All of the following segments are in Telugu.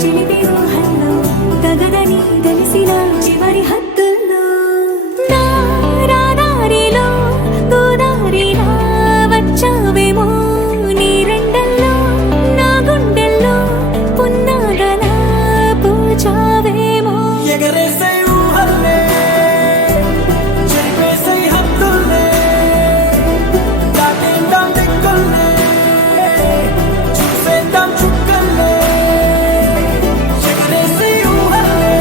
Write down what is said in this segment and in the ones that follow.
చిలిపి ఊహల్లో తగదని తెలిసిన చివరి హద్దుల్లో నా రాదారిలో గోదారిలా వచ్చావేమో నీ రెండల్లో నా గుండెల్లో పున్నాగలా పూచావేమో ఎగరేసే ఊహల్లే చెరిపేసే హద్దుల్లే దాటేద్దాం దిక్కుల్లే చూసేద్దాం చుక్కల్లే ఎగరేసే ఊహల్లే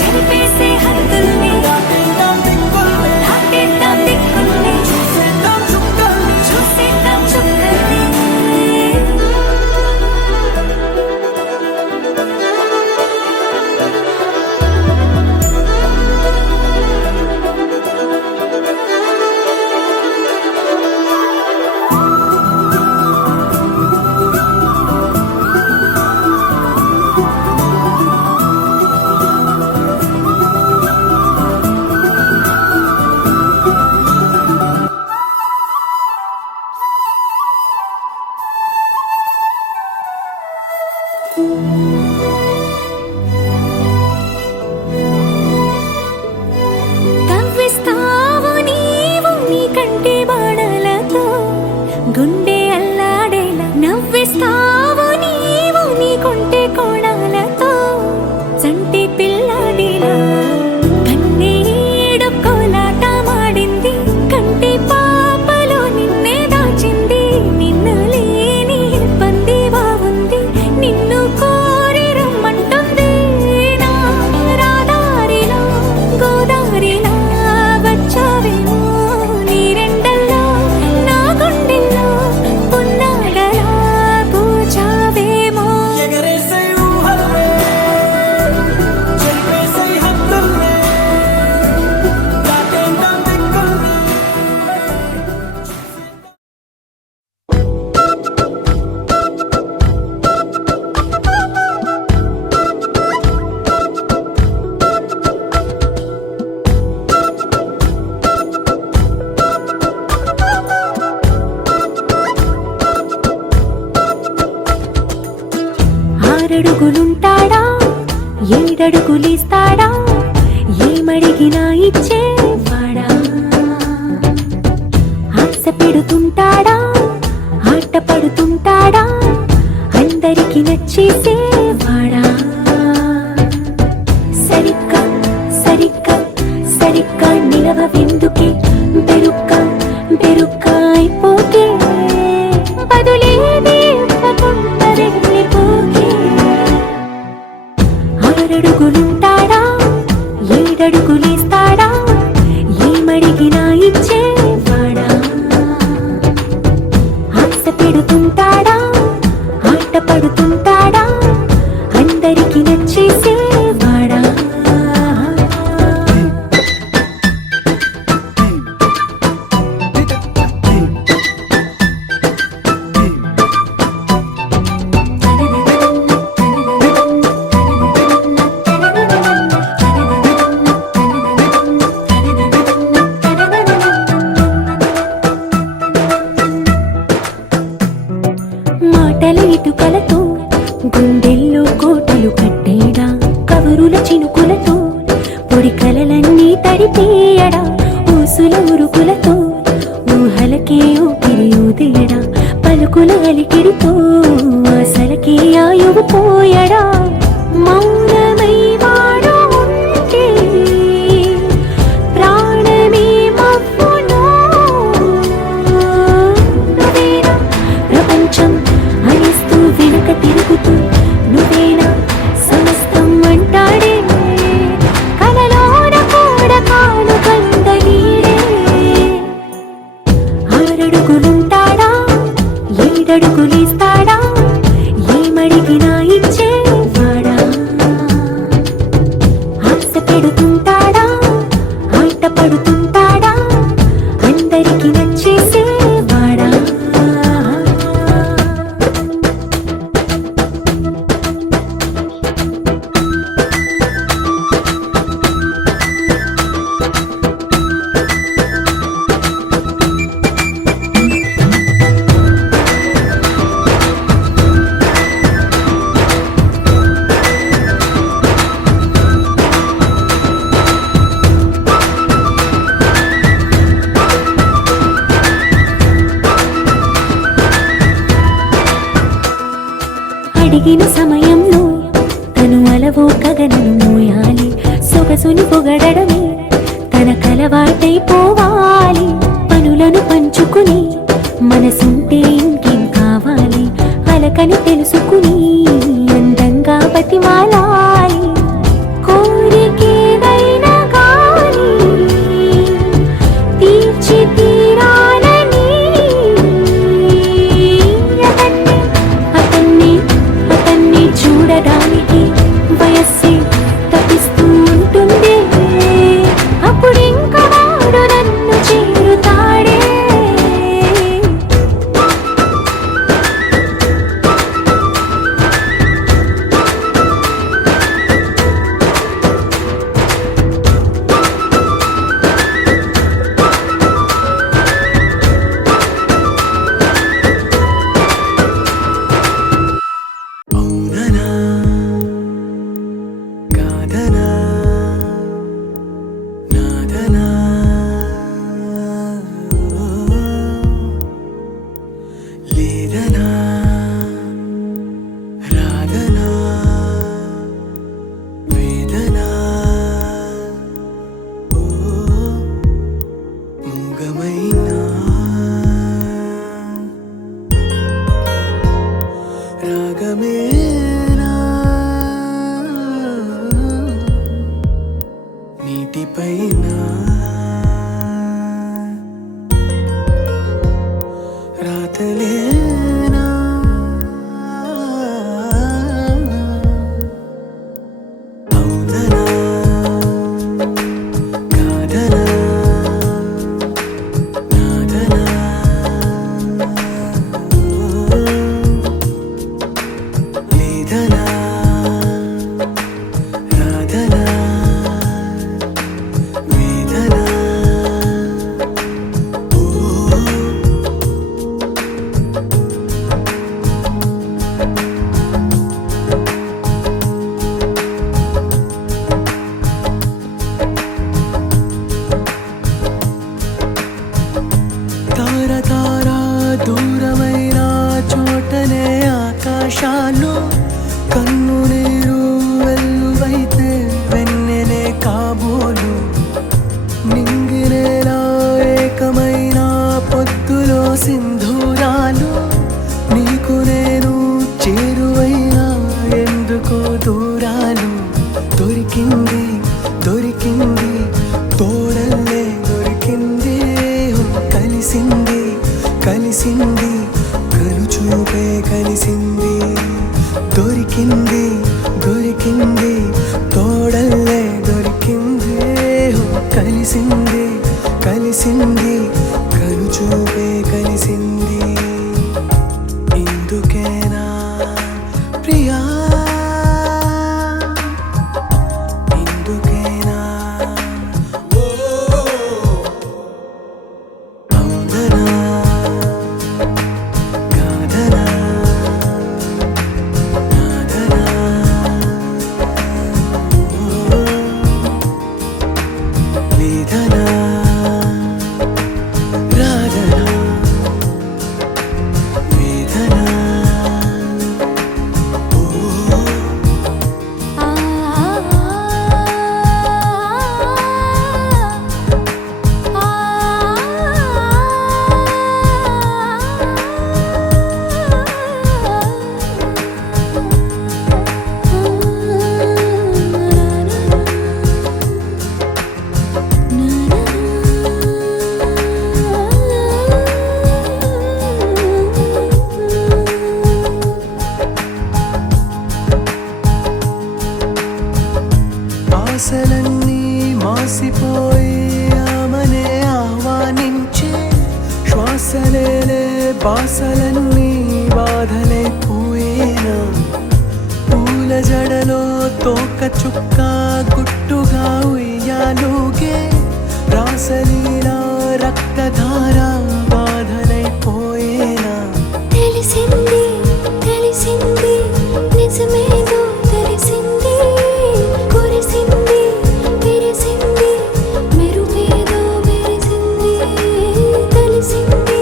చెరిపేసే హద్దుల్లే దాటేద్దాం దిక్కుల్లే చూసేద్దాం చుక్కల్లే కవ్విస్తావు నీవు నీ కంటి బాణలతో గుండె అల్లాడేలా నవ్విస్తావు నీవు నీ కొంటె కోణాలతో చంటి పిల్లాడిలా కన్నీడు కోలాట మాడింది కంటి పాపలో నిన్నే దాచింది నిన్ను లేని ఇబ్బంది బాగుంది నిన్ను కోరి రమ్మంటుంది నా రాదారిలో గోదారిలా వచ్చావేమో నీ రెండల్లో నా గుండెల్లో పున్నాగలా పూచావేమో ఎగరేసే ఊహల్లే చెరిపేసే హద్దుల్లే దాటేద్దాం దిక్కుల్లే ఆరడుగులుంటాడా ఏడడుగులిస్తాడా ఏమడిగినా ఇచ్చేవాడా ఆశ పెడుతుంటాడా ఆట పడుతుంటాడా అందరికి నచ్చేసేవాడా సరిగ్గా సరిగ్గా సరిగ్గా నిలవెందుకే బెరుక్క అయిపోతే బదులేది ఇవ్వకుండా వెళ్ళిపోకే ఆరడుగులుంటాడా ఏడడుగులేస్తాడా ఏమడిగినా ఇచ్చేవాడా ఆశ పెడుతుంటాడా ఆట పడుతుంటాడా అందరికి నచ్చేసేవాడా మాటల ఇటుకలతో గుండెల్లో కోటలు కట్టేడా కవరుల చినుకులతో పొడి కలలన్నీ తడిపేయడా ఊసుల ఉరుకులతో ఊహలకే ఊపిరి ఊదేయడా పలుకుల అలికిడితో ఆశలకే ఆయువు పోయడా మౌనమై వాడు ఉంటే ప్రాణమే మబ్బునో నువ్వేనా ప్రపంచం అనిస్తూ వెనుక తిరుగుతూ నువ్వేనా సమస్తం అంటాడే కలలోన కూడా కాను కందనీడే ఆరడుగులుంటాడా ఏడడుగులేస్తాడా ఏమడిగినా ఇచ్చేవాడా అడిగిన సమయంలో తను అలవో గగనను మోయాలి. సొగసుని పొగడమే తన కలవాటైపోవాలి. పనులను పంచుకుని మనసుంటే ఇంకేం కావాలి. అలకని తెలుసుకుని అందంగా బతిమాలాలి. కోరికేదైనా గాని తీర్చి తీరాలని అతన్ని చూడడానికి వయస్సే తప్పిస్తూ ఉంటుంది. అప్పుడింక వాడు నన్ను చేరుతాడే. అవుననా కాదనా నాదనా లేదనా రాదనా వేదనా ఓ మూగమైనా రాగమేనా నీటిపైన రాతలేనా అవుననా కాదనా నాదనా లేదనా రాదనా వేదనా ఓ తార తార దూరమైన చోటనే ఆకాశాలు కన్ను నీరు వెల్లువైతే వెన్నెనే కాబోలు నింగినేలా ఏకమైన పొద్దులో సింధూరాలు నీకు నేను చేరువైనా ఎందుకో దూరాలు దొరికింది దొరికింది తోడల్లే దొరికింది కలిసింది కలిసింది కనుచూపే కలిసింది దొరికింది దొరికింది తోడల్లే దొరికింది కలిసింది కలిసింది కనుచూపే కలిసింది ఇందుకేనా ప్రియా ఇందుకేనా ఓ అవుననా కాదనా నాదనా ఓ లేదనా రాదనా వేదనా ఓ ఆశలన్నీ మాసిపోయి ఆమనే ఆహ్వానించే శ్వాసలేలే బాసలన్నీ బాధలైపోయేనా పూల జడలో తోక చుక్క గుట్టుగా ఉయ్యాలుగే రాసలీలా రక్తధార బాధలైపోయేనా తెలిసింది తెలిసింది నిజమేదో తెలిసింది కురిసింది విరిసింది మెరుపేదో మెరిసింది తెలిసింది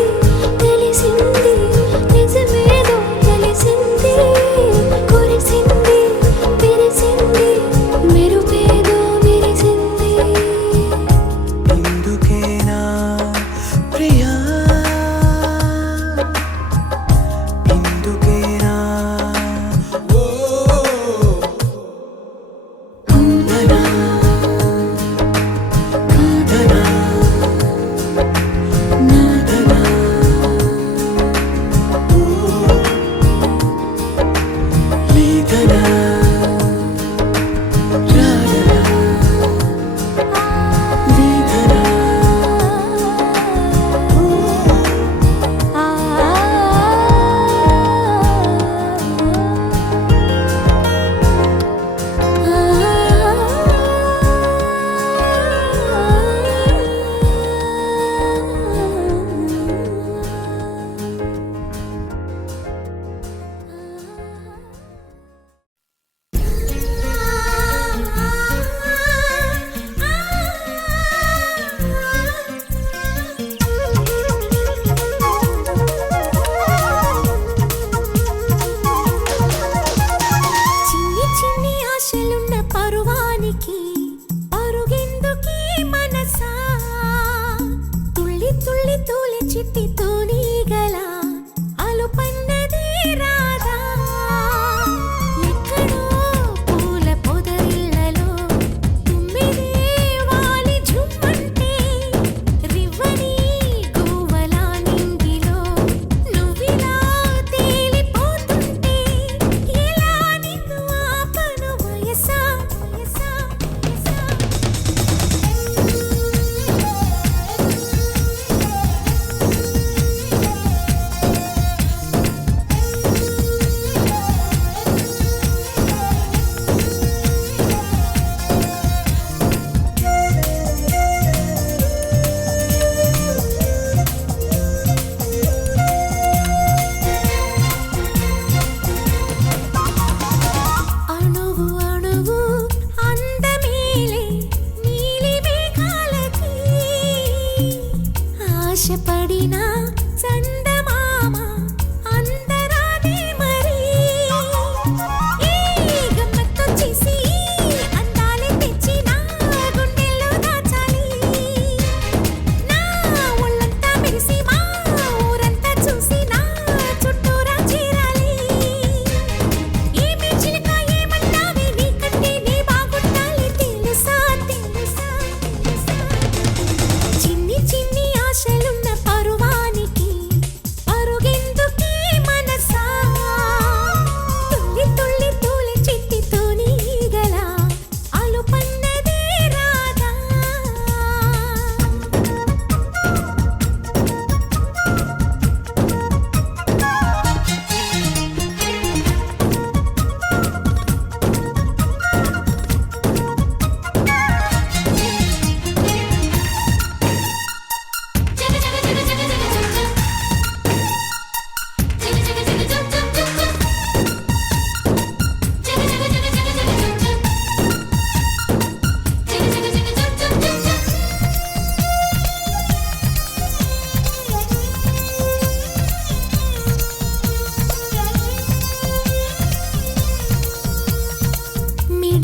తెలిసింది నిజమేదో తెలిసింది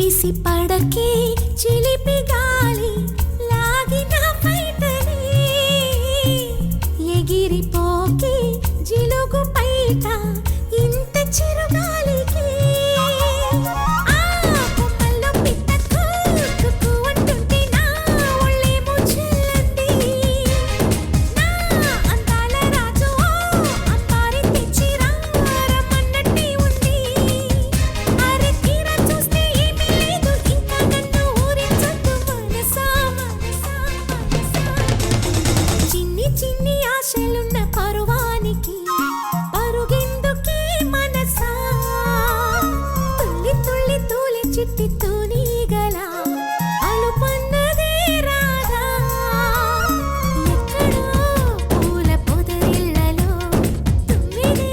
ఎడిసి పడకే చిలిపి గాలి లాగిన పైటని ఎగిరిపోకే జిలుగు పైట ఇంత చిరుగాలికి ఆ కొమ్మల్లో పిట్ట కుక్కు అంటుంటే నా ఒళ్ళేమో చెల్లంది నా అందాల రాజు అంబారి తెచ్చి రమ్మన్నట్టే ఉంది అరే తీరా చూస్తే ఏమీ లేదు ఇంకా నన్ను ఊరించొద్దు మనసా చిన్ని చిన్ని ఆశలున్న పరువానికి పరుగెందుకే మనసా తుల్లి తుల్లి తూలి చిట్టి తూనీగల అలుపన్నదే రాదా ఎక్కడో పూల పొదరిళ్ళలో తుమ్మిదే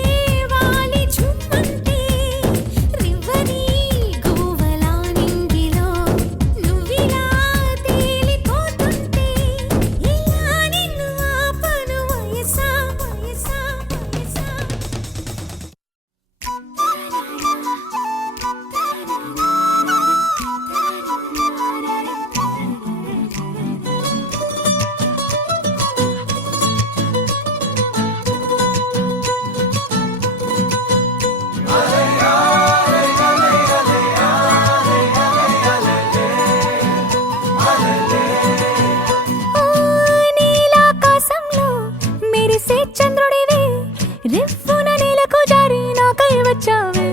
వాలి చుమ్మంటే రివ్వని గువ్వలా నింగిలో నువ్విలా తేలిపోతుంటే ఇలా నిన్ను ఆపను వయసా వయసా వయసా నీలాకాశంలో మెరిసే చంద్రుడివే రివ్వున నేలకు జారి నాకై వచ్చావే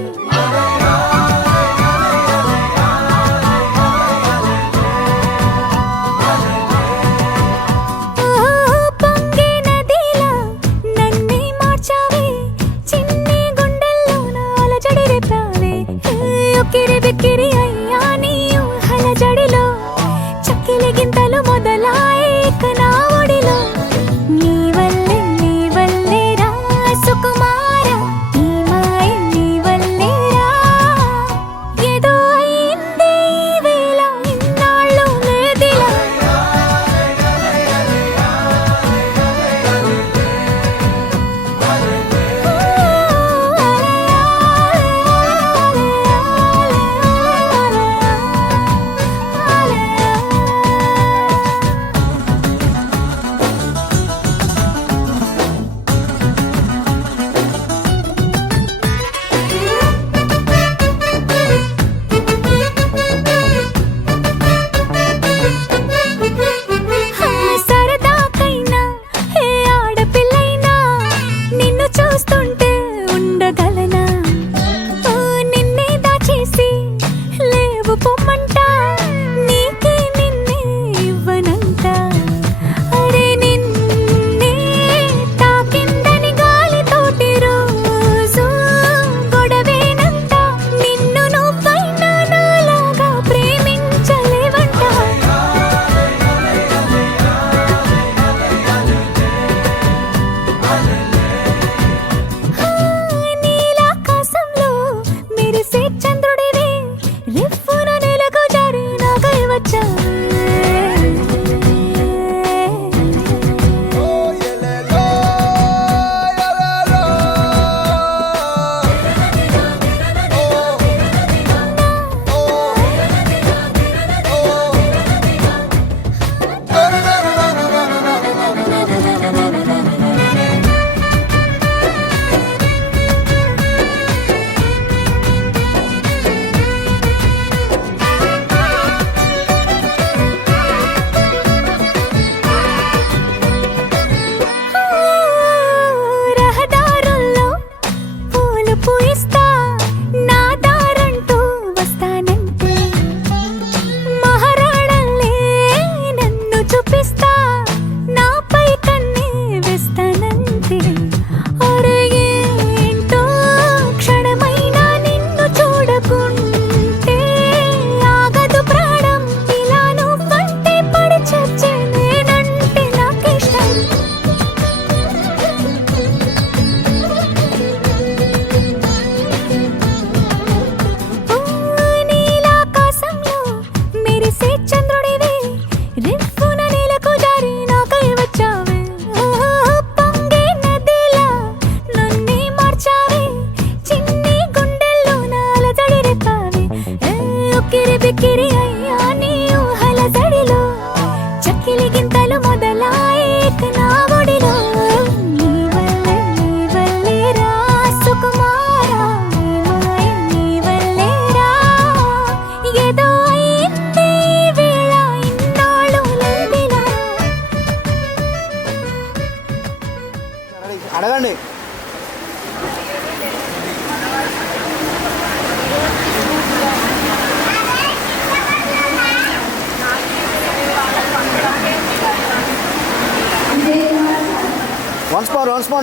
పొంగే నదిలా నన్నే మార్చావే చిన్ని గుండెల్లోన అలజడి రేపావే ఉక్కిరి బిక్కిరి అయ్యా నీ ఊహల జడిలో చక్కిలి గింతలు మొదలాయే ఇక నా ఒడిలో నీ వల్లే రా సుకుమార నీ మాయ నీ వల్లే రా ఏదో అయిందే ఈ వేళ ఇన్నాళ్ళు లేదిలా సరదాకైనా ఏ ఆడపిల్లైనా నిన్ను చూస్తుంటే ఉండగలనా నిన్నే దాచేసి లేవు పొమ్మంట నీకే నిన్నే ఇవ్వనంట అరే నిన్నే తాకిందని గాలితోటి రోజు గొడవేనంట నిన్ను నువ్వైనా నాలాగా ప్రేమించలేవంట నీలాకాశంలో మెరిసే చంద్రుడివే రివ్వున నేలకు జారి నాకై వచ్చావే రహదారుల్లో పూలు పూయిస్తా నా దారంటూ వస్తానంటే మహారాణల్లే నన్ను చూపిస్తా నాపై కన్నే వేస్తానంతే అరే ఏంటో క్షణమైనా నిన్ను చూడకుంటే ఆగదు ప్రాణం ఇలా నువ్వంటే పడి చచ్చే నేనంటే నాకిష్టం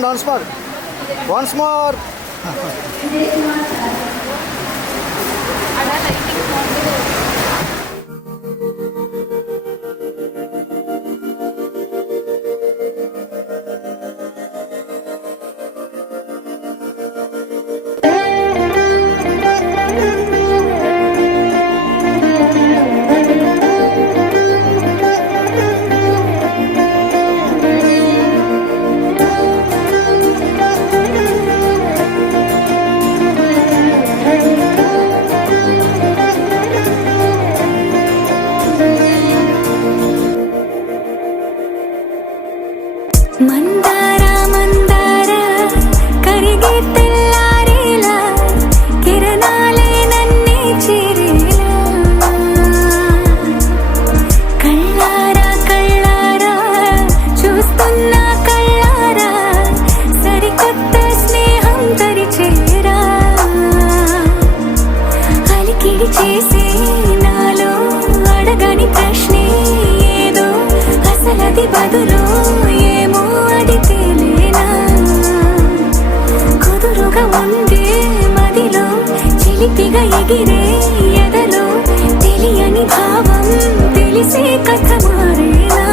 వన్స్ మోర్ మందార మందార కరిగే తెల్లారేలా కిరణాలే నన్నే చేరేలా కళ్ళారా కళ్ళారా చూస్తున్నా కళ్ళారా సరికొత్త స్నేహం తరిచేరా అలికిడి చేసే నాలో అడగని ప్రశ్నే ఏదో అసలది బదులు ఏమో అది తేలేనా కుదురుగా ఉండే మదిలో చిలిపిగా ఎగిరే ఎదలో తెలియని భావం తెలిసే కథ మారేనా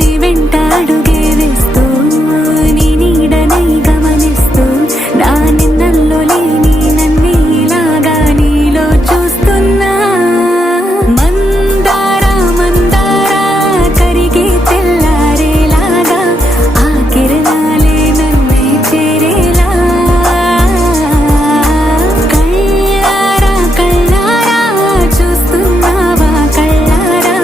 నీ వెంట అడుగే వేస్తూ నీ నీడనై గమనిస్తూ నా నిన్నల్లో లేని నన్నే ఇలాగా నీలో చూస్తున్నా మందార మందార కరిగే తెల్లారేలాగా ఆ కిరణాలే నన్నే చేరేలా కళ్ళారా కళ్ళారా చూస్తున్నావా కళ్ళారా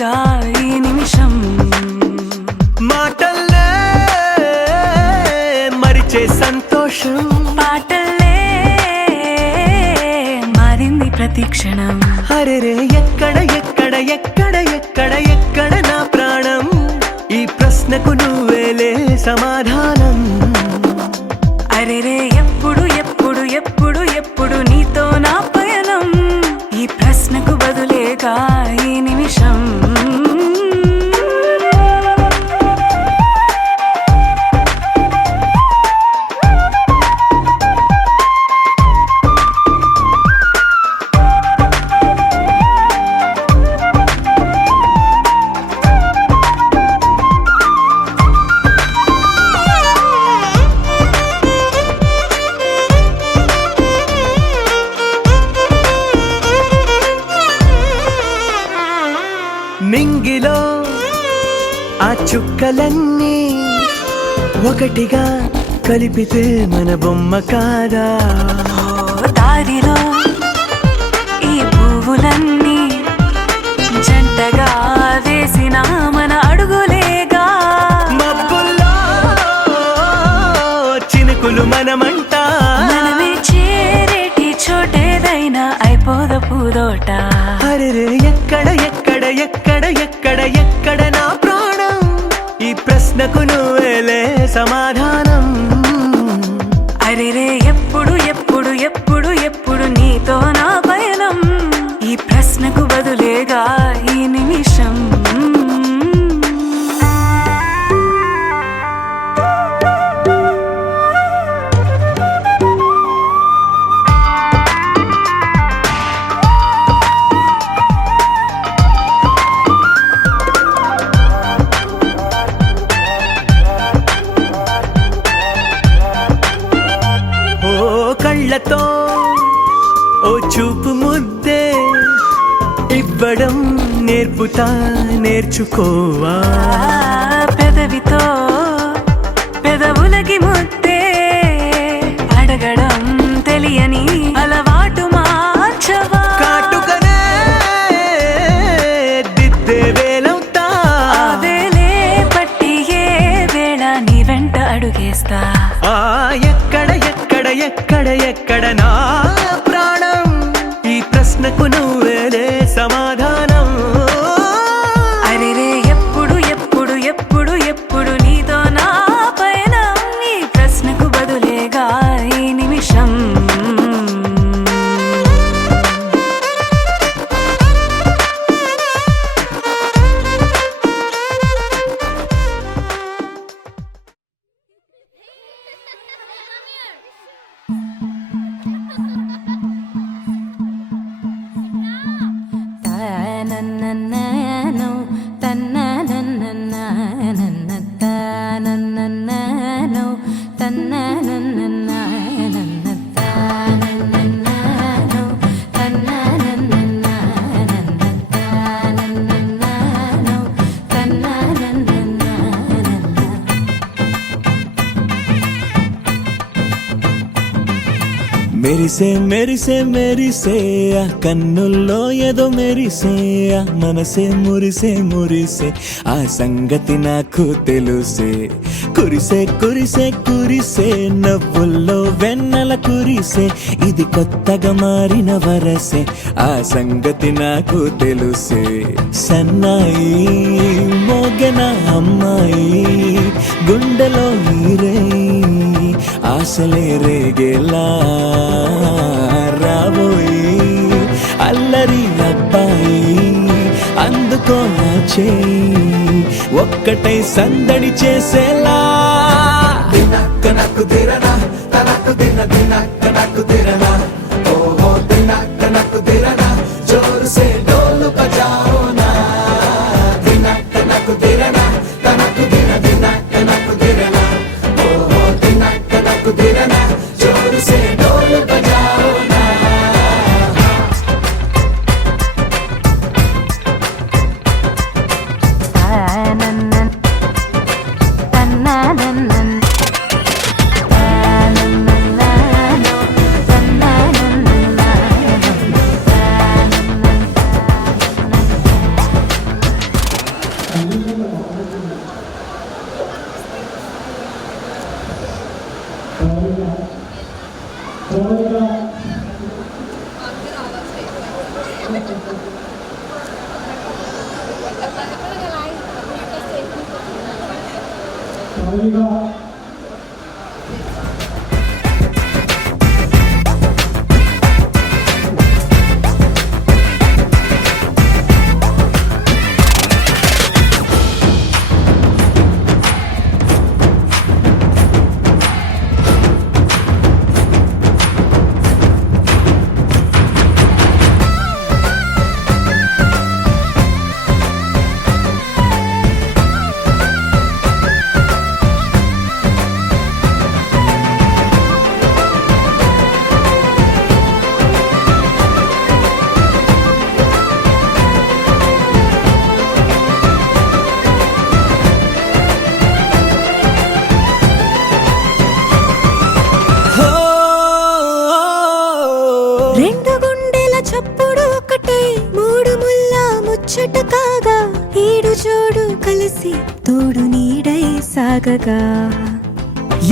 బదులేగా ఈ నిమిషం. మాటల్లే మరిచే సంతోషం, పాటల్లే మారింది ప్రతి క్షణం. అరెరే ఎక్కడ ఎక్కడ ఎక్కడ ఎక్కడ ఎక్కడ నా ప్రాణం, ఈ ప్రశ్నకు నువ్వేలే సమాధానం. అరెరే ఎప్పుడు ఎప్పుడు ఎప్పుడు ఎప్పుడు నీతో నా పయనం, ఈ ప్రశ్నకు బదులేగా ఈ నిమిషం. నింగిలో ఆ చుక్కలన్నీ ఒకటిగా కలిపితే మన బొమ్మ కాదా. దారిలో ఈ పువ్వులన్నీ జంటగా వేసిన మన అడుగులేగా. మబ్బుల్లో చినుకులు మనమంట, మనమే చేరేటి చోటేదైనా అయిపోద పూదోట. అరెరే ఎక్కడ ఎక్కడ ఎక్కడ ఎక్కడ ఎక్కడ నా ప్రాణం, ఈ ప్రశ్నకు నువ్వేలే సమాధానం. అరెరే ఎప్పుడు ఎప్పుడు ఎప్పుడు ఎప్పుడు నీతో నా పయనం, ఈ ప్రశ్నకు బదులేగా ఈ నిమిషం. కళ్ళతో ఓ చూపు ముద్దే ఇవ్వడం నేర్పుతా, నేర్చుకోవా. పెదవితో పెదవులకి ముద్దే అడగడం తెలియని అలవాటు మార్చవా. కాటుకనే దిద్దే వేలవుతా, ఆ వేలే పట్టి ఏ వేళ నీ వెంట అడుగేస్తా. ఎక్కడ ఎక్కడ ఎక్కడ ఎక్కడ నా ప్రాణం, ఈ ప్రశ్నకు నువ్వేలే సమాధానం. అరెరే ఎప్పుడు ఎప్పుడు ఎప్పుడు ఎప్పుడు నీతో నా పయనం, ఈ ప్రశ్నకు బదులేగా ఈ నిమిషం. తనననననో తనననననన తనననననో తనననననన తనననననో తనననననన తనననననో తనననననన. మెరిసే మెరిసే మెరిసే ఆ కన్నుల్లో ఏదో మెరిసే ఆ మనసే మురిసే మురిసే ఆ సంగతి నాకు తెలుసే. కురిసే కురిసే కురిసే నవ్వుల్లో వెన్నెల కురిసే, ఇది కొత్తగా మారిన వరసే ఆ సంగతి నాకు తెలుసే. సన్నాయి మోగెన అమ్మాయి గుండెలో ఈరే ఆశలే రేగేలా రాబోయి అల్లరి అబ్బాయి అందుకో నా చేయి ఒక్కటై సందడి చేసేలా. దినక్క నాకు దిరనా తనకు దిన దినక్క నాకు దిరనా ఓహో దినక్క నాకు దిరనా జోరు సే డోలు బజాओ నా. దినక్క నాకు దిరనా తనకు దిన దినక్క నాకు దిరనా ఓహో దినక్క నాకు దిరనా జోరు సే డోలు బజాओ నా. తన్నననననో తన్నననననో రెండు గుండెల చప్పుడు ఒకటే మూడు ముల్ల ముచ్చట కాగా ఈడు జోడు కలిసి తోడు నీడై సాగగా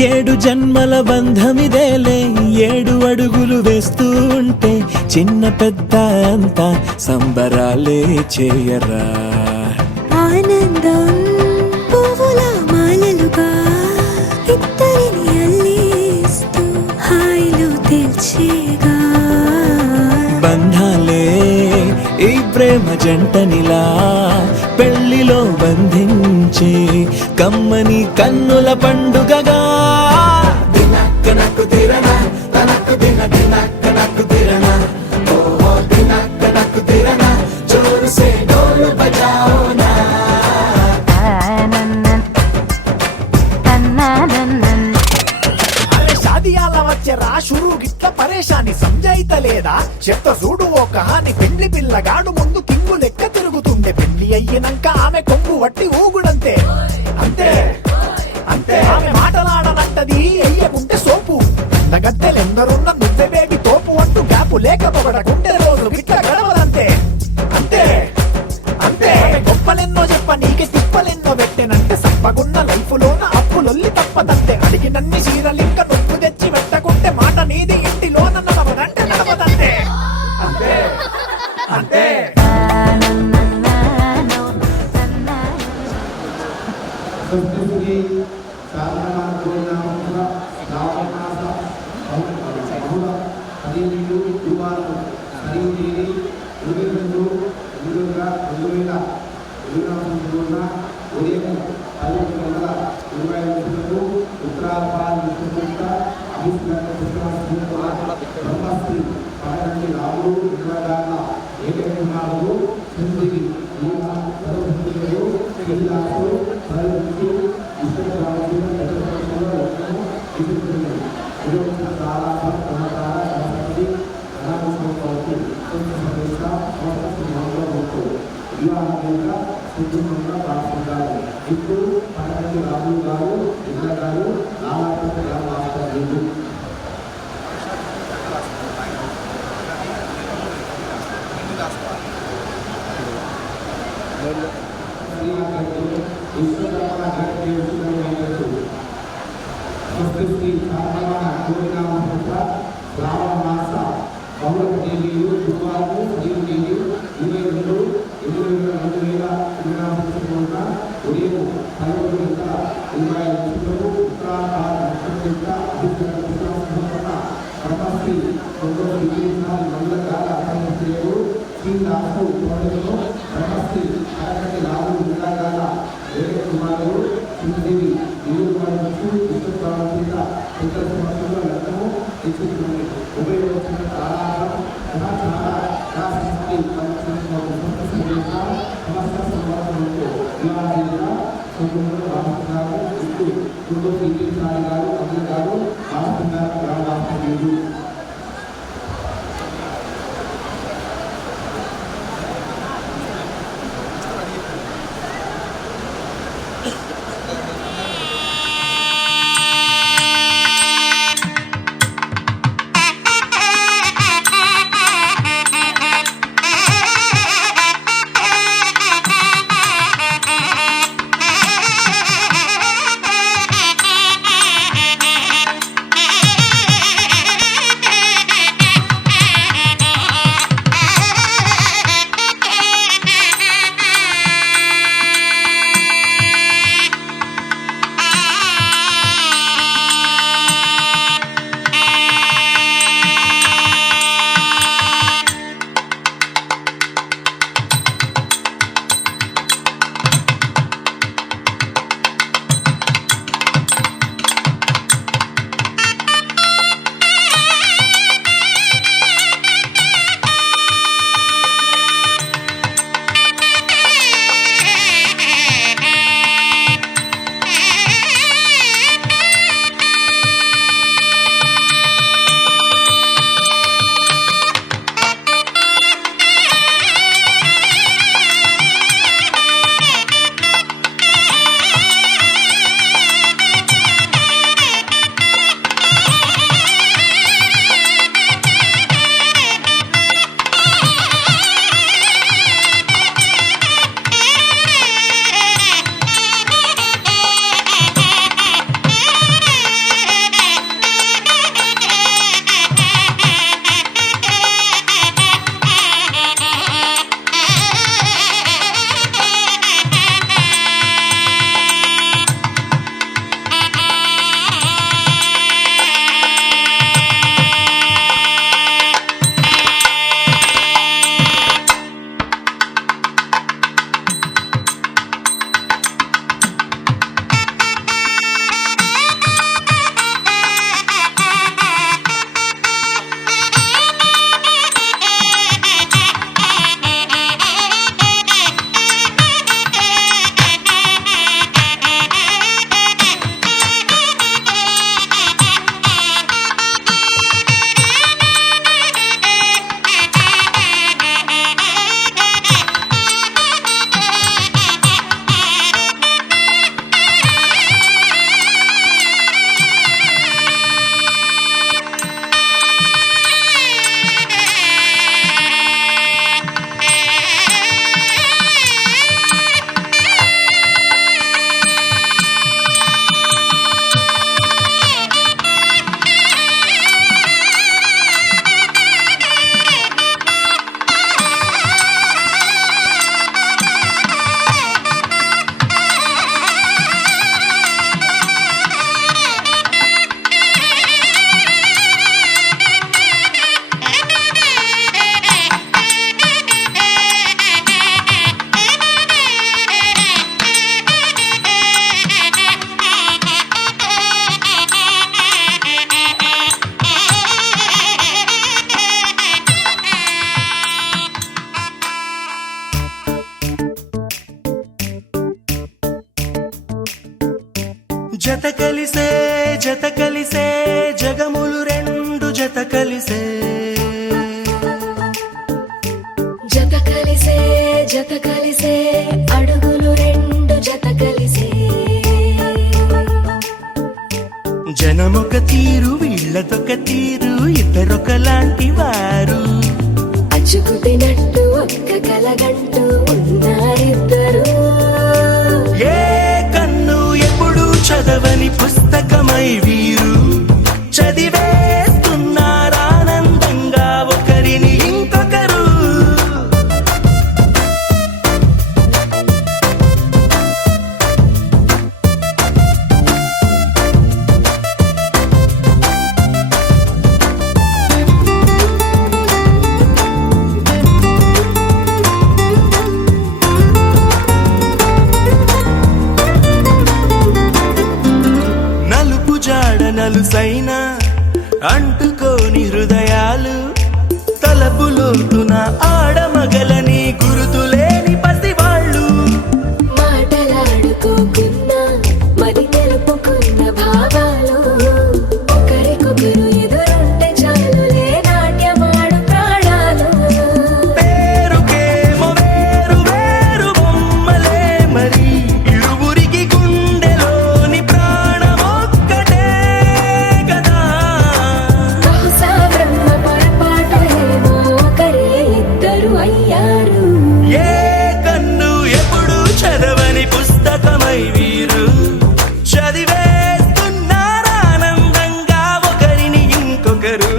ఏడు జన్మల బంధమిదేలే ఏడు అడుగులు వేస్తూ ఉంటే చిన్న పెద్ద అంతా సంబరాలే చేయరా ఆనందం పువ్వుల మాలలుగా ఇద్దరిని అల్లేస్తూ హాయిలో తెల్చేగా బంధాలే ఈ ప్రేమ జంటనిలా పెళ్లిలో బంధించి కమ్మని కన్నుల పండుగగా దినక్కనకు తిరనా తనకు దిన దినక్కనకు తిరనా ఓహో దినక్కనకు తిరనా జోరు సే డోలు బజాओ నా షాదియాల వచ్చెరా షురు గిట్ల పరేషాని సంజాయితలేదా చెప్త చూడు ఓ కహాని పెండ్లి పిల్లగాడు ముందు కింగు లెక్క తిరుగుతుండే పెళ్లి అయ్యినంక ఆమె కొంగు వట్టి ఊగుడంతే అంతే అంతే ఆమె మాటలాడనంటది అయ్యకుంటే సోపు నగద్దెలెందరున్న నువ్వే బేబీ తోపు అంటూ గ్యాపు లేకపోవడకుంటే రోజు గిట్ల గడవదంతే అంతే అంతే ఆమె గొప్పలెన్నో చెప్ప నీకే తిప్పలెన్నో పెట్టెనంటే సప్పగున్న లైఫ్ లోన అప్పులొల్లి తప్పదంతే అడిగినన్ని చీరలింక నొప్పు తెచ్చి పెట్టకుంటే మాట నీది ఇంటిలోన నడవదంటే నడవదంతే అంతే అంతే ఇప్పుడు పన్నెండు రాములు గారు ఇంద్ర గారు నాలాపతి రామాచార్యులు శ్రావణ మాస బహుళ తేదీలు గురువారం 22 ఉదయం 11 గంటల 25 నిమిషాలకు ఉత్తరాఖండ్ నక్షత్ర బ్రహ్మశ్రీ 9 డిగ్రీసారి మంగళకాల అభిషేకం శ్రీ రాసు కోటలో బ్రహ్మశ్రీ అరకటి రాము విలాగాల కుమారుడు శ్రీదేవి నియోజకవర్గం విశ్వప్రాంతీయ ఇతర సంవత్సరంలో లగ్నము తీసుకున్నది ఉపయోగించిన ఆరాధన సమాచార రాష్ట్రపతి సమస్త సంవత్సరంలో వివాహాలుగా సోమవారం రామకృష్ణరావు ఇటు కుటుంబ శ్రీసారి గారు అమ్మ గారు రామకృష్ణరావు గ్రామవాసులు జత కలిసే జగములు రెండు జత కలిసే జత కలిసే అడుగులు రెండు జత కలిసే జనమొక తీరు వీళ్ళదొక తీరు ఇద్దరొకలాంటి వారు అచ్చుకుతినట్టు ఒక్క కలగంటూ ఉన్నారిద్దరు ఏ కన్ను ఎప్పుడు చదవని పుస్తకమై వీరు చదివేస్తున్నారానందంగా ఒకరిని ఇంకొకరు. నలుపు జాడ నలుసైన అంటుకోని హృదయాలు తలపులోతున ఆడమగలని గురుతులేని పసివాళ్ళు మాటలాడుకోకున్నా మరి తెలుపుకున్న భావాలు ఒకరికొకరు ఎదురుంటే చాలులే నాట్యమాడు ప్రాణాలు పేరుకేమో వేరు వేరు బొమ్మలే మరి ఇరువురికి గుండెలోని ప్రాణమొక్కటే కదా. బహుశా బ్రహ్మ పొరపాటు ఏమో ఒకరే ఇద్దరు అయ్యారు ఏ కన్ను ఎప్పుడు చదవని పుస్తకమై వీరు చదివేస్తున్నారానందంగా ఒకరిని ఇంకొకరు.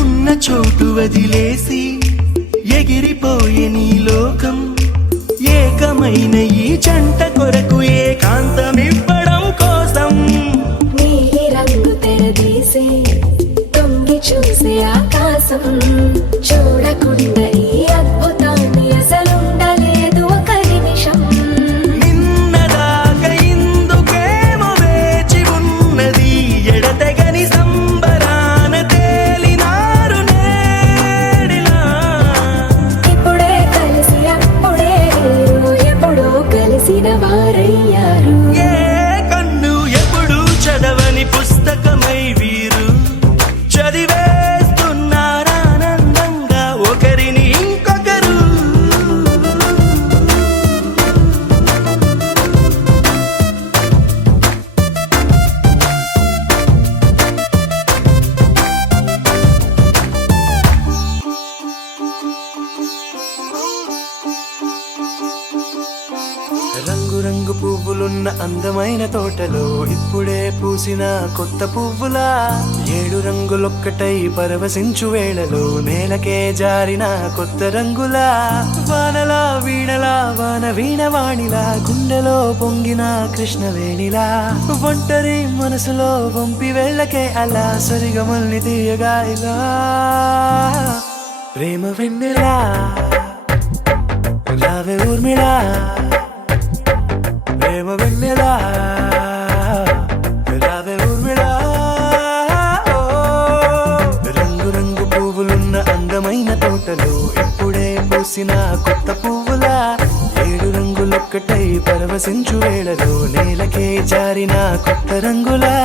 ఉన్న చోటు వదిలేసి ఎగిరిపోయే నీ లోకం ఏకమైన ఈ జంట కొరకు ఏకాంతమివ్వడం కోసం నీలి రంగు తెరదీసే తొంగి చూసే ఆకాశం చూడకుండా ఈ అద్భుతాన్ని అసలుండలేదు ఒక నిమిషం నిన్నదాకా ఇందుకేమో వేచి ఉన్నది ఎడతెగని సంబరాన తేలినారు నేడిలా. ఇప్పుడే కలిసి అప్పుడే వీరు ఎప్పుడో కలిసిన వారయ్యారు ఏ కన్ను ఎప్పుడు చదవని పుస్తకమై వీరు చదివేస్తున్నారానందంగా ఒకరిని ఇంకొకరు. రంగు పువ్వులున్న అందమైన తోటలో ఇప్పుడే పూసిన కొత్త పువ్వులా 7 రంగులొక్కటై పరవశించు వేళలో నేలకే జారిన కొత్త రంగులా వానలా వీణలా వాన వీణవాణిలా గుండెలో పొంగిన కృష్ణవేణిలా ఒంటరి మనసులో వంపి వెళ్ళకే అలా సరిగమల్ని తీయగా ఇలా ప్రేమ వెన్నెలా రావే ఊర్మిళా ప్రేమ వెన్నెలా రావే ఊర్మిళా. రంగు రంగు పువ్వులున్న అందమైన తోటలో ఇప్పుడే పూసిన కొత్త పువ్వులా 7 రంగులొక్కటై పరవశించు వేళలో నేలకే జారిన కొత్త రంగులా.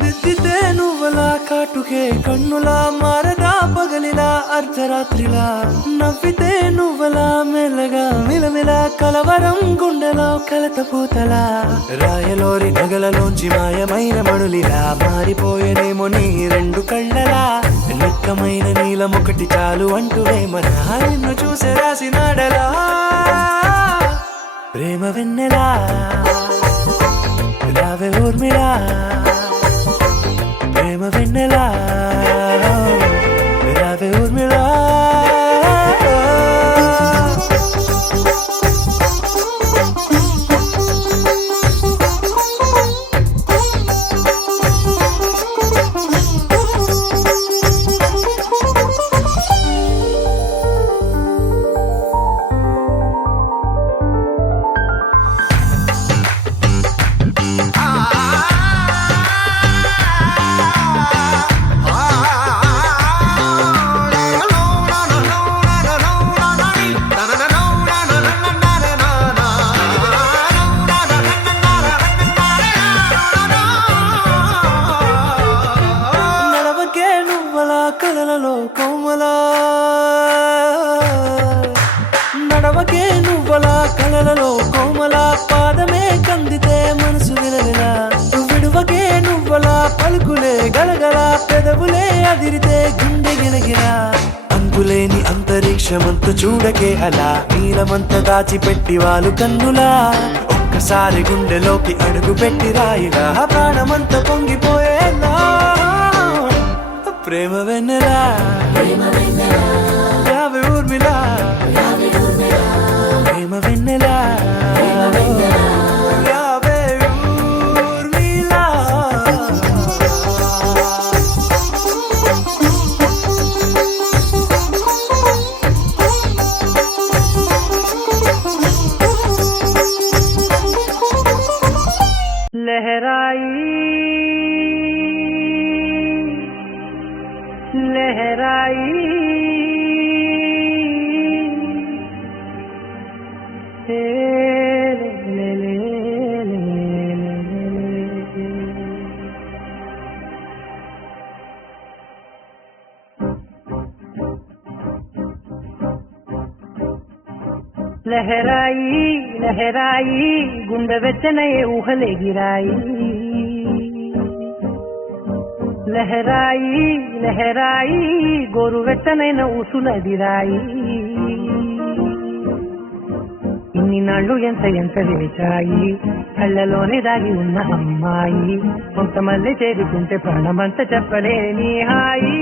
దిద్దితే నువ్వలా కాటుకే కన్ను కన్నులా మారదా పగలిలా అర్ధరాత్రిలా నవ్వితే నువ్వలా మెల్లగా మిలమిలా కలవరం గుండెలో కలతపూతలా రాయలోరి నగలలోంచి మాయమైన మణులిలా మారిపోయేనేమో నీ రెండు కళ్ళలా నిక్కమైన నీలమొకటి చాలు అంటూ వేమనా నిన్ను చూసే రాసినాడలా ప్రేమ వెన్నెలా రావే ఊర్మిళా ప్రేమ వెన్నెలా రావే ఊర్మిళా నడవకే నువ్వలా కలలలో కోమలా నడవకే నువ్వలా కలలలో కోమలా పాదమే కందితే మనసు విలవిలా విడువకే నువ్వలా పలుకులే గలగల పెదవులే అదిరితే గుండె గిలగిలా అంతులేని అంతరిక్షమంత చూడకే అలా నీలమంత దాచిపెట్టి వాళ్ళు కన్నులా ఒక్కసారి గుండెలోకి అడుగు పెట్టి రాయిలా ప్రాణమంత పొంగిపోయేలా ప్రేమ వెన్నెలా రావే ఊర్మిళా ప్రేమ వెన్నెలా రావే ఊర్మిళా लहराई ले ले ले ले लहराई लहराई गुंडे వెచ్చనే ఊహలే గిరాయి లహరాయి లహరాయి గోరు వెచ్చనైన ఊసులదిరాయి ఇన్ని నాళ్ళు ఎంత ఎంత వేచాయి కళ్ళలోనే దాగి ఉన్న అమ్మాయి కొంతమంది చేరుకుంటే ప్రాణమంత చెప్పలేని హాయి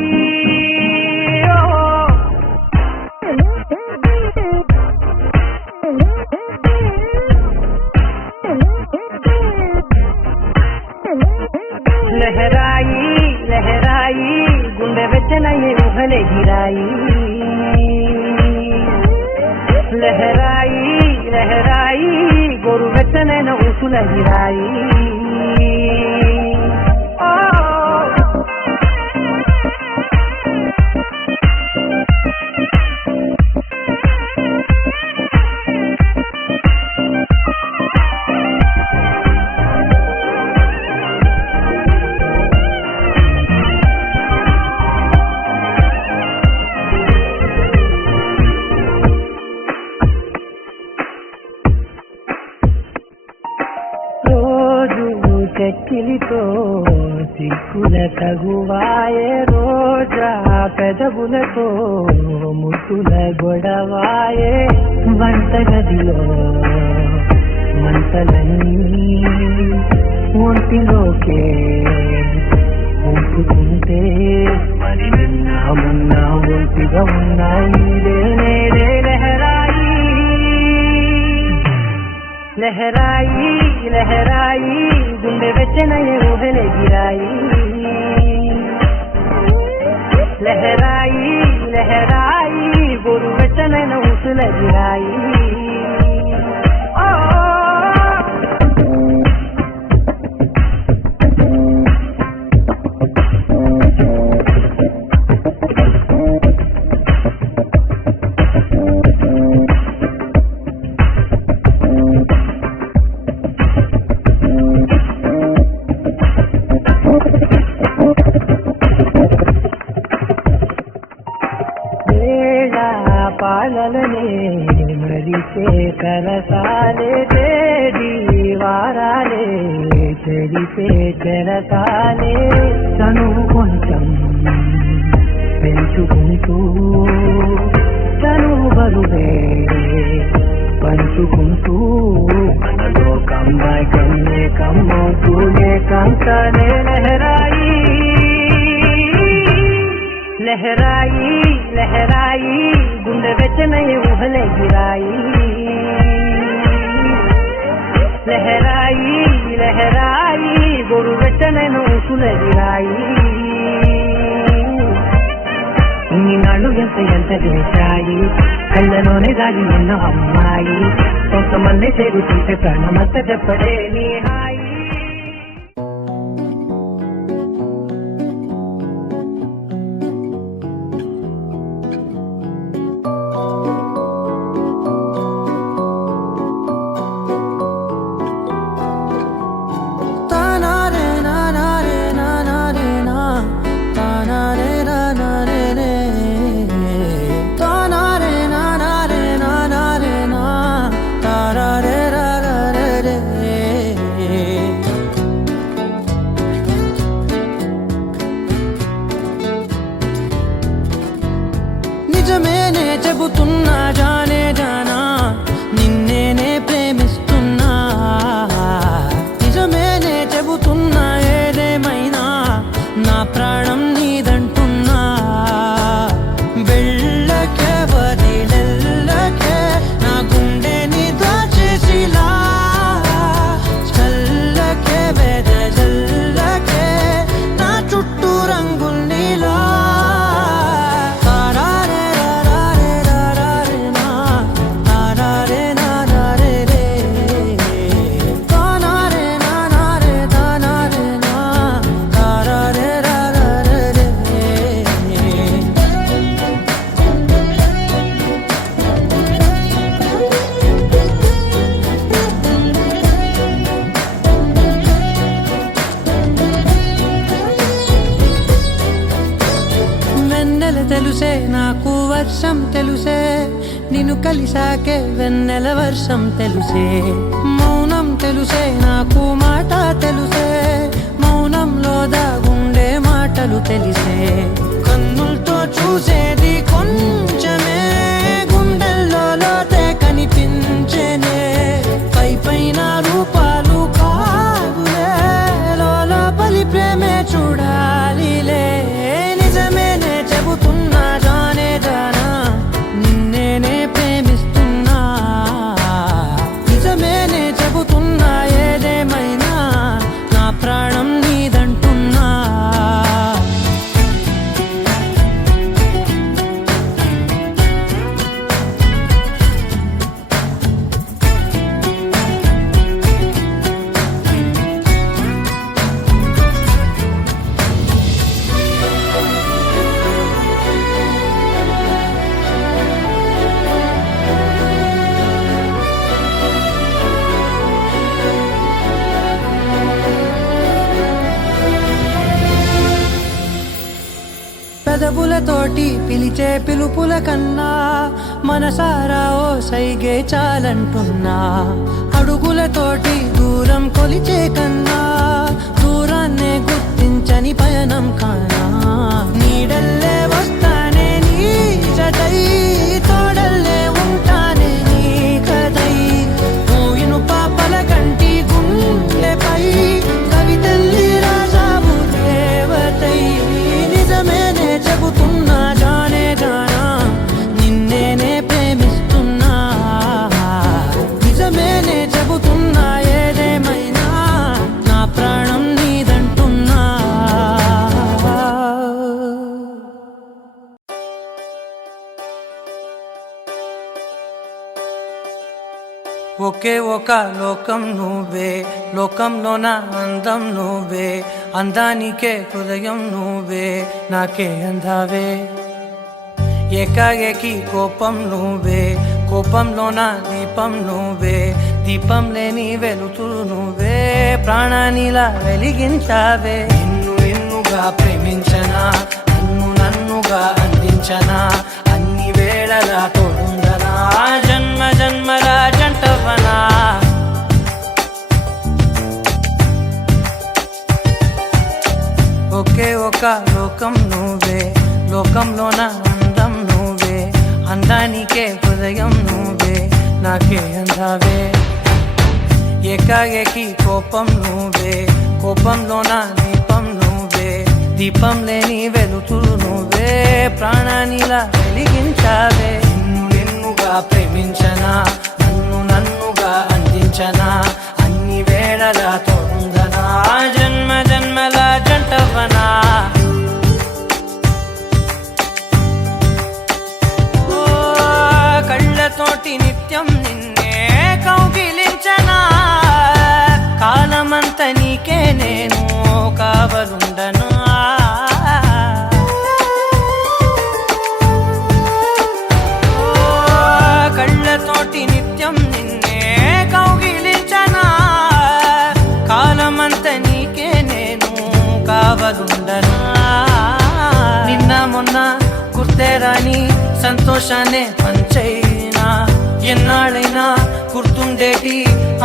లహరాయి లహరాయి గుండె వెచ్చనయ్యే ఊహలే గిరాయి లహరాయి లహరాయి గోరు వెచ్చనైన ఊసుల గిరాయి చెక్కిలితో సిక్కుల తగువాయే రోజా పెదవులతో ముద్దుల గొడవాయే వంటగదిలో మంటలన్నీ ఒంటిలోకే ఉంపుతుంటే మరి నిన్న మొన్న ఒంటిగా ఉన్నాయి నేడే లహరాయి లహరాయి లహరాయి గుండె వెచ్చనయ్యే ఊహలే గిరాయి లహరాయి లహరాయి గోరు వెచ్చనైన ఊసుల గిరాయి పాలలనే మరిచే కరసాలే తేడి వారాలే చెడిపే చెరసాలే చనువు కొంచెం పెంచుకుంటూ చనువు బరువే పంచుకుంటూ మనలో కమ్మాయి కమ్మే కమ్మవుతూనే కంకనే లహరాయి లహరాయి లహరాయి గుండె వెచ్చనయ్యే ఊహలే గిరాయి లహరాయి లహరాయి గొరు వెచ్చనైన ఊసులే గిరాయి ఇన్ని నాళ్ళు ఎంత చేశాయి కళ్ళలోనే దాగి ఎన్నో అమ్మాయి కొంతమంది చేరుతుంటే ప్రాణమంత చెప్పడే నీ హాయి నిజమేనే చెబుతున్నా జానే జానా నిన్నేనే ప్రేమిస్తున్నా నిజమేనే చెబుతున్నా ఏదేమైనా నా ప్రాణం నీదంటున్నా వెళ్ళకే వదిలెల్లకే నా గుండెని దాచేసిలా చల్లకే వెదజల్లకే నా చుట్టూ రంగుల్నిలా తెలుసే నాకు వర్షం తెలుసే నిన్ను కలిసాకే వెన్నెల వర్షం తెలుసే మౌనం తెలుసే నాకు మాట తెలుసే మౌనంలో దాగుండే మాటలు తెలిసే కన్నులతో చూసేది కొంచెమే గుండెల్లో లోతే కనిపించేనే పై పైన రూపాలు కాదులే లోపలి ప్రేమే చూడాలిలే నిజమేనే చెబుతున్నా జానే జానా నిన్నేనే ప్రేమిస్తున్నా నిజమేనే చెబుతున్నా ఏదేమైనా నా ప్రాణం నీదంటున్నా పెదవులతోటి పిలిచే పిలుపుల కన్నా మనసారా ఓ సైగే చాలంటున్నా అడుగులతోటి దూరం కొలిచే కన్నా దూరాన్నే గుర్తించని పయనం కానా నీడల్లే వస్తానే నీ జతై తోడల్లే ఉంటానే నీ కదై మూయిను పాపల కంటి గుండెపై కవితల్లి రాజావు దేవతై నిజమేనే చెబుతున్నా జానే జానా నిన్నేనే ప్రేమిస్తున్నా నిజమేనే చెబుతున్నా ఏదేమైనా నా ప్రాణం నీదంటున్నా ఒకే ఒక లోకం నువ్వే లోకంలో నా అందం నువ్వే అందానికే హృదయం నువ్వే నాకే అందావే ఏకాఏకి కోపం నువ్వే కోపంలో నా దీపం నువ్వే దీపం లేని వెలుతురు నువ్వే ప్రాణానిలా వెలిగించావే నిన్ను నిన్నుగా ప్రేమించనా నన్నుగా అందించనా అన్ని వేళ వేళల తోడుందనా జన్మ జన్మల జంటవనా ఒకే ఒక లోకం నువ్వే లోకంలోన అందం నువ్వే అందానికే హృదయం నువ్వే నాకే అందావే ఏకాఏకి కోపం నువ్వే కోపంలోన దీపం నువ్వే దీపం లేని వెలుతురు నువ్వే ప్రాణానిలా వెలిగించావే నిన్నుగా ప్రేమించనా నన్నుగా అందించనా అన్ని వేళల తోడుందనా జన్మ జన్మల జంటవనా ఓ కళ్ళతోటి నిత్యం నిన్నే కౌగిలించనా కాలమంత నీకే నేను కావలుండను కళ్ళతోటి నిత్యం నిన్నే కౌగిలించనా కాలమంత నీకే నేను కావలుండనా నిన్న మొన్న గుర్తేరాని సంతోషాన్ని పంచైనా ఎన్నాళ్ళైనా గుర్తుండేటి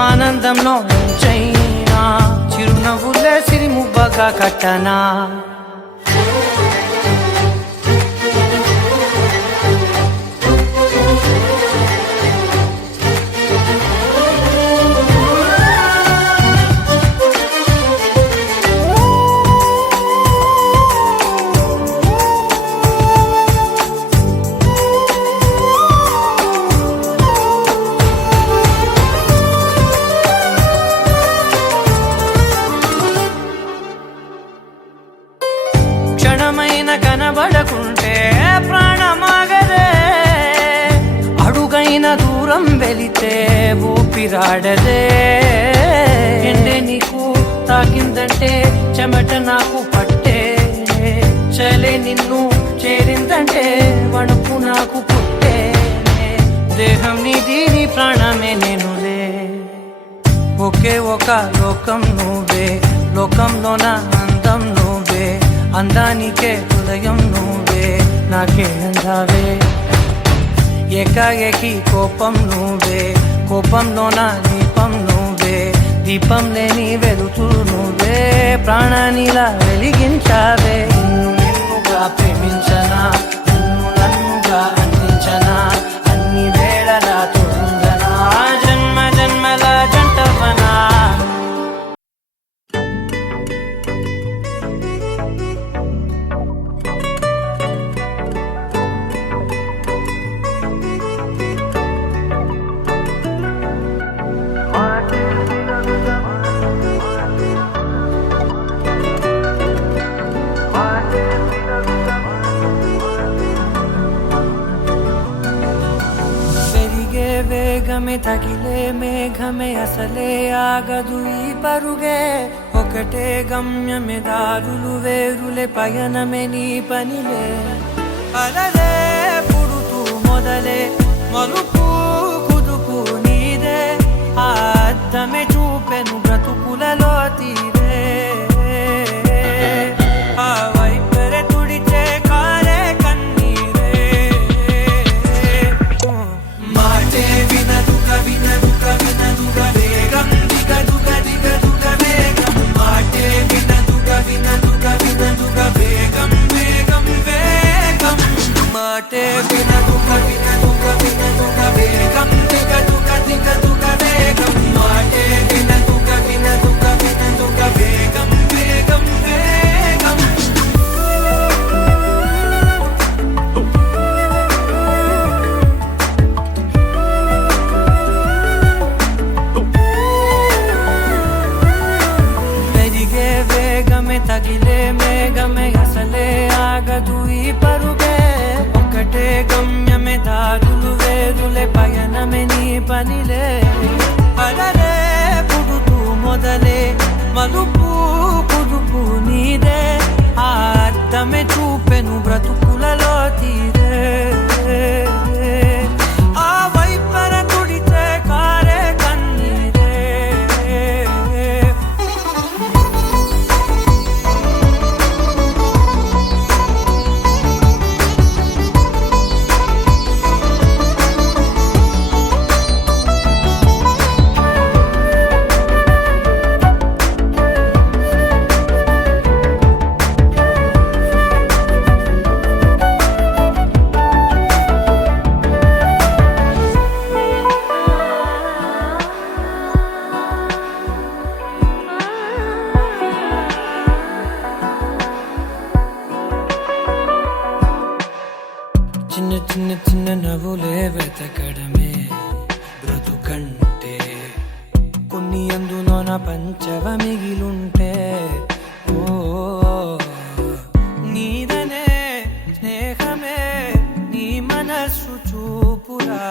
ఆనందంలో ముంచైనా చిరునవ్వులే సిరిముబ్బగా కట్టనా క్షణమైన కనబడకుంటే ప్రాణమాగదే అడుగైన దూరం వెళితే ఊపిరాడదే ఎండే నీకు తాకిందంటే చెమట నాకు పట్టే చలే నిన్ను చేరిందంటే వణుకు నాకు పుట్టే దేహం నీది నీ ప్రాణమే నేనులే ఒకే ఒక లోకం నువ్వే లోకంలోన అందం నువ్వే అందానికే హృదయం నువ్వే నాకే అందావే ఏకాఏకి కోపం నువ్వే కోపంలోన దీపం నువ్వే దీపం లేని వెలుతురు నువ్వే ప్రాణానిలా వెలిగించావే నిన్నుగా ప్రేమించనా నన్నుగా అందించనా అన్ని వేళల తోడుందనా జన్మ జన్మల జంటవనా పెరిగే వేగమే తగిలే మేఘమే అసలే ఆగదు ఈ పరుగే ఒకటే గమ్యమే దారులు వేరులే పయనమే నీ పనిలే అలలే పుడుతూ మొదలే మలుపు కుదుపు నీదే ఆ అద్దమే చూపెను బ్రతుకులలో తీరే ఆ వైపరే తుడిచే కారే కన్నీరే మాటే వినదుక వినదుక వినదుక వేగం దిగదుక దిగదుక వేగం మాటే వినదుక వినదుక వినదుక వేగం వేగం వేగం మాటే వినదుక వినదుక వినదుక వేగం దిగదుక దిగదుక వేగం మాటే వినదుక వినదుక వినదుక వేగం వేగం వేగం పెరిగే వేగమే తగిలే మేఘమే అసలే ఆగదు ఈ పరుగే ఒకటే గమ్యమే దారులు వేరులే పయనమే నీ పనిలే అలలే పుడుతూ మొదలే మలుపు కుదుపు నీదే ఆ అద్దమే చూపెను బ్రతుకులలో తీరే ఆ వైపర తుడిచే కారే కన్నీరే చిన్న చిన్న చిన్న నవ్వులే వెతకడమే బ్రతుకంటే కొన్ని అందులోన పంచవ మిగిలుంటే ఓ నీదనే స్నేహమే నీ మనస్సు చూపురా